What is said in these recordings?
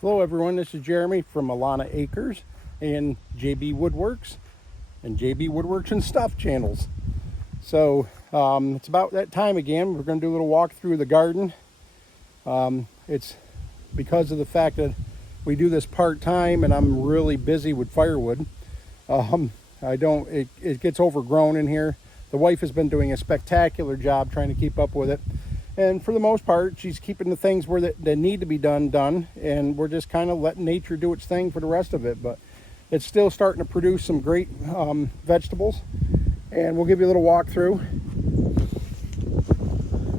Hello everyone, this is Jeremy from Alana Acres and JB Woodworks and JB Woodworks and Stuff channels. So it's about that time again. We're going to do a little walk through the garden. It's because of the fact that we do this part-time and I'm really busy with firewood. It gets overgrown in here. The wife has been doing a spectacular job trying to keep up with it. And for the most part, she's keeping the things where that need to be done, and we're just kind of letting nature do its thing for the rest of it. But it's still starting to produce some great vegetables, and we'll give you a little walk through.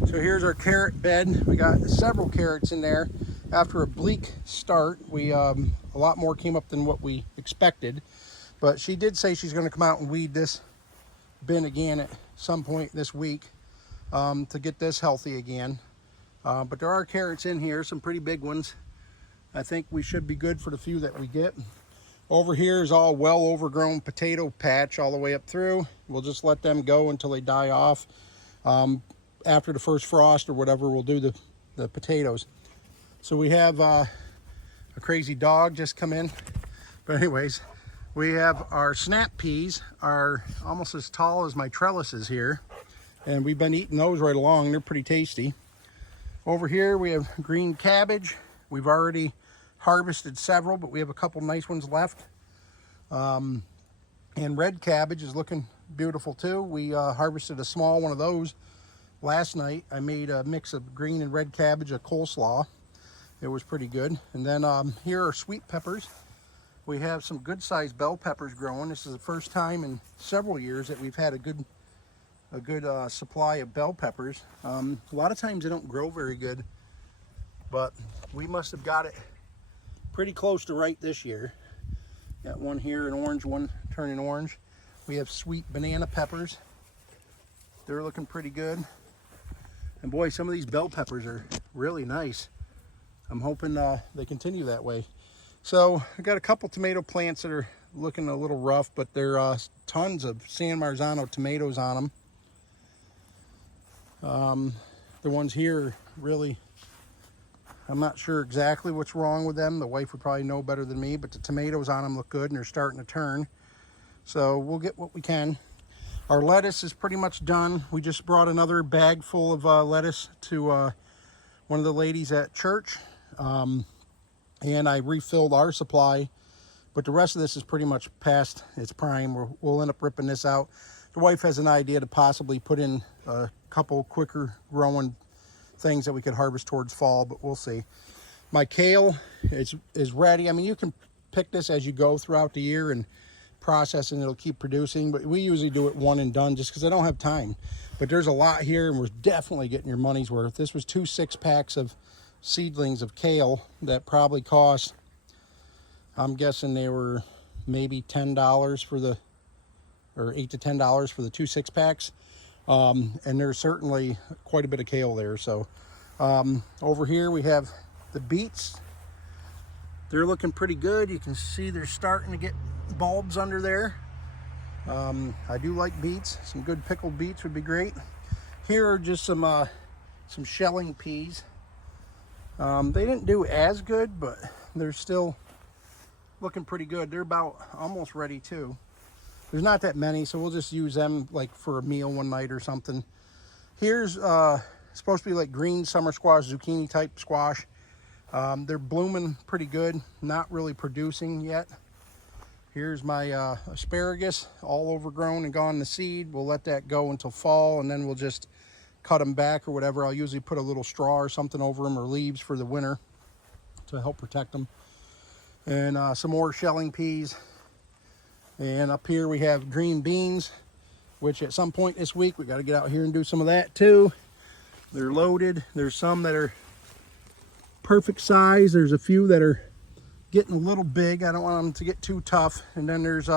So here's our carrot bed. We got several carrots in there. After a bleak start, a lot more came up than what we expected. But she did say she's going to come out and weed this bin again at some point this week. To get this healthy again. But there are carrots in here, some pretty big ones. I think we should be good for the few that we get. Over here is all well overgrown potato patch all the way up through. We'll just let them go until they die off. After the first frost or whatever, we'll do the potatoes. So we have a crazy dog just come in. But anyways, we have our snap peas are almost as tall as my trellises here. And we've been eating those right along. They're pretty tasty. Over here we have green cabbage. We've already harvested several, but we have a couple nice ones left. And red cabbage is looking beautiful too. We harvested a small one of those last night. I made a mix of green and red cabbage, a coleslaw. It was pretty good. And then here are sweet peppers. We have some good sized bell peppers growing. This is the first time in several years that we've had a good supply of bell peppers. A lot of times they don't grow very good, but we must have got it pretty close to right this year. Got one here, an orange one turning orange. We have sweet banana peppers. They're looking pretty good. And boy, some of these bell peppers are really nice. I'm hoping they continue that way. So I got a couple tomato plants that are looking a little rough, but there are tons of San Marzano tomatoes on them. The ones here really, I'm not sure exactly what's wrong with them. The wife would probably know better than me, but the tomatoes on them look good and they're starting to turn. So we'll get what we can. Our lettuce is pretty much done. We just brought another bag full of lettuce to one of the ladies at church. And I refilled our supply, but the rest of this is pretty much past its prime. We'll end up ripping this out. The wife has an idea to possibly put in a couple quicker growing things that we could harvest towards fall, but we'll see. My kale is ready. I mean, you can pick this as you go throughout the year and process, and it'll keep producing, but we usually do it one and done just because I don't have time. But there's a lot here, and we're definitely getting your money's worth. This was 2 6-packs of seedlings of kale that probably cost, I'm guessing they were maybe $10 for the, or $8 to $10 for the 2 6-packs. And there's certainly quite a bit of kale there. So over here we have the beets. They're looking pretty good. You can see they're starting to get bulbs under there. I do like beets. Some good pickled beets would be great. Here are just some shelling peas. They didn't do as good, but they're still looking pretty good. They're about almost ready too. There's not that many, so we'll just use them like for a meal one night or something. Here's supposed to be like green summer squash, zucchini type squash. They're blooming pretty good, not really producing yet. Here's my asparagus, all overgrown and gone to seed. We'll let that go until fall, and then we'll just cut them back or whatever. I'll usually put a little straw or something over them, or leaves for the winter to help protect them. And some more shelling peas. And up here we have green beans, which at some point this week we got to get out here and do some of that too. They're loaded. There's some that are perfect size. There's a few that are getting a little big. I don't want them to get too tough. And then there's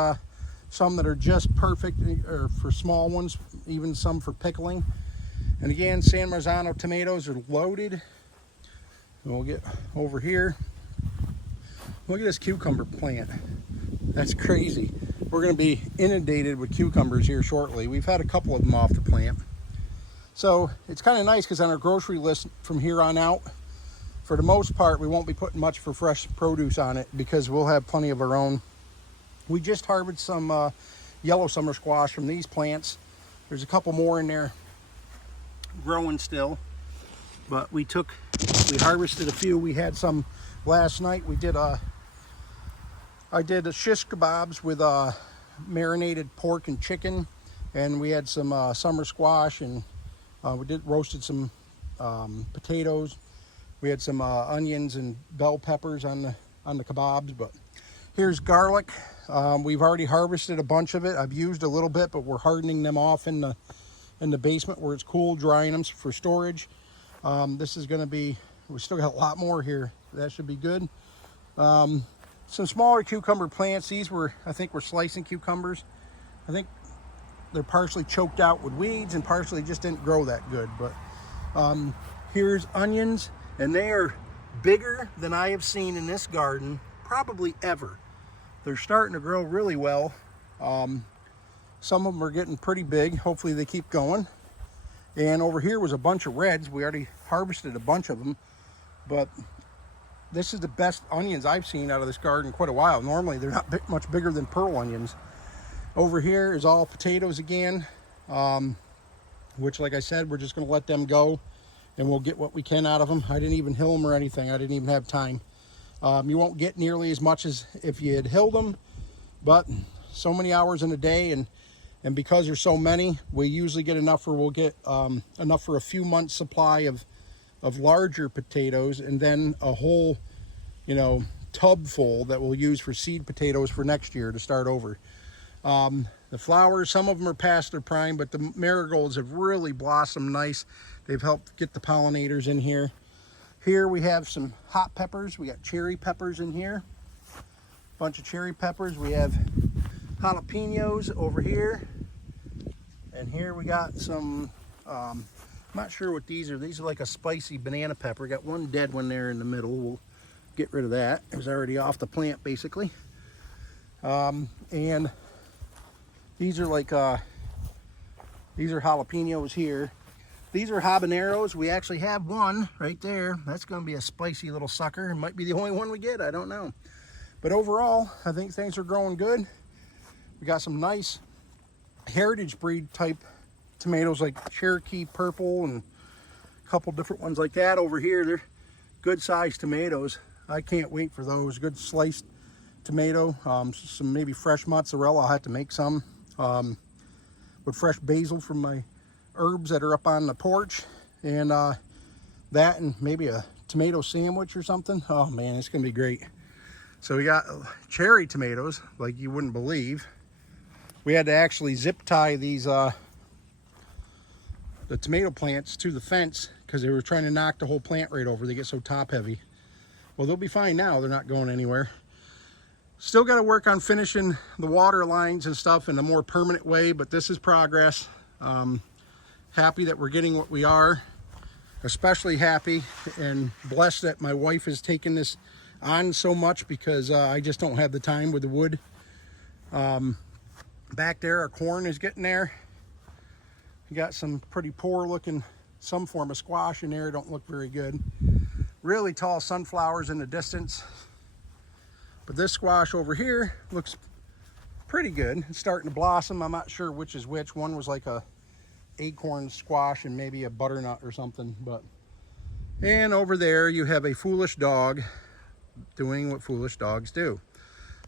some that are just perfect, or for small ones, even some for pickling. And again, San Marzano tomatoes are loaded. And we'll get over here. Look at this cucumber plant. That's crazy. We're going to be inundated with cucumbers here shortly. We've had a couple of them off the plant. So it's kind of nice because on our grocery list from here on out, for the most part, we won't be putting much for fresh produce on it because we'll have plenty of our own. We just harvested some yellow summer squash from these plants. There's a couple more in there growing still, but we harvested a few. We had some last night. I did a shish kebabs with marinated pork and chicken, and we had some summer squash, and we roasted some potatoes. We had some onions and bell peppers on the kebabs. But here's garlic. We've already harvested a bunch of it. I've used a little bit, but we're hardening them off in the basement where it's cool, drying them for storage. This is going to be, we still got a lot more here. That should be good. Some smaller cucumber plants. These I think we're slicing cucumbers. I think they're partially choked out with weeds and partially just didn't grow that good. But here's onions, and they are bigger than I have seen in this garden probably ever. They're starting to grow really well. Some of them are getting pretty big. Hopefully they keep going. And over here was a bunch of reds. We already harvested a bunch of them, but this is the best onions I've seen out of this garden in quite a while. Normally they're not much bigger than pearl onions. Over here is all potatoes again, which, like I said, we're just going to let them go and we'll get what we can out of them. I didn't even hill them or anything. I didn't even have time. You won't get nearly as much as if you had hilled them, but so many hours in a day, and because there's so many, we usually get enough we'll get enough for a few months supply of larger potatoes, and then a whole, tub full that we'll use for seed potatoes for next year to start over. The flowers, some of them are past their prime, but the marigolds have really blossomed nice. They've helped get the pollinators in here. Here we have some hot peppers. We got cherry peppers in here. Bunch of cherry peppers. We have jalapenos over here. And here we got some, I'm not sure what these are. These are like a spicy banana pepper. Got one dead one there in the middle. We'll get rid of that. It was already off the plant, basically. And these are like, these are jalapenos here. These are habaneros. We actually have one right there. That's going to be a spicy little sucker. It might be the only one we get. I don't know. But overall, I think things are growing good. We got some nice heritage breed type tomatoes like Cherokee Purple and a couple different ones like that over here. They're good sized tomatoes. I can't wait for those. Good sliced tomato. Some maybe fresh mozzarella. I'll have to make some with fresh basil from my herbs that are up on the porch, and that, and maybe a tomato sandwich or something. Oh man, it's gonna be great. So we got cherry tomatoes like you wouldn't believe. We had to actually zip tie these the tomato plants to the fence because they were trying to knock the whole plant right over. They get so top heavy. Well, they'll be fine now. They're not going anywhere. Still got to work on finishing the water lines and stuff in a more permanent way, but this is progress. Happy that we're getting what we are, especially happy and blessed that my wife has taken this on so much, because I just don't have the time with the wood. Back there, our corn is getting there. We got some pretty poor looking, some form of squash in there. Don't look very good. Really tall sunflowers in the distance. But this squash over here looks pretty good. It's starting to blossom. I'm not sure which is which. One was like a acorn squash and maybe a butternut or something. And over there you have a foolish dog doing what foolish dogs do.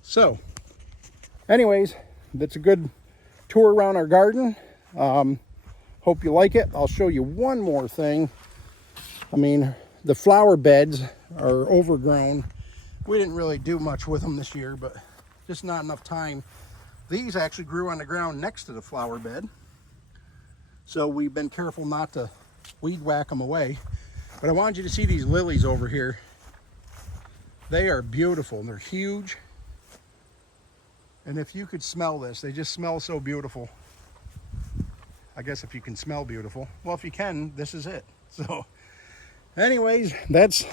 So anyways, that's a good tour around our garden. Hope you like it. I'll show you one more thing. I mean, the flower beds are overgrown. We didn't really do much with them this year, but just not enough time. These actually grew on the ground next to the flower bed, so we've been careful not to weed whack them away. But I wanted you to see these lilies over here. They are beautiful and they're huge. And if you could smell this, they just smell so beautiful. I guess if you can smell beautiful. Well, if you can, this is it. So anyways, that's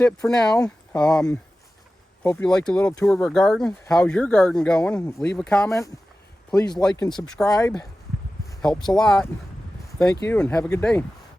it for now. Hope you liked a little tour of our garden. How's your garden going? Leave a comment. Please like and subscribe. Helps a lot. Thank you and have a good day.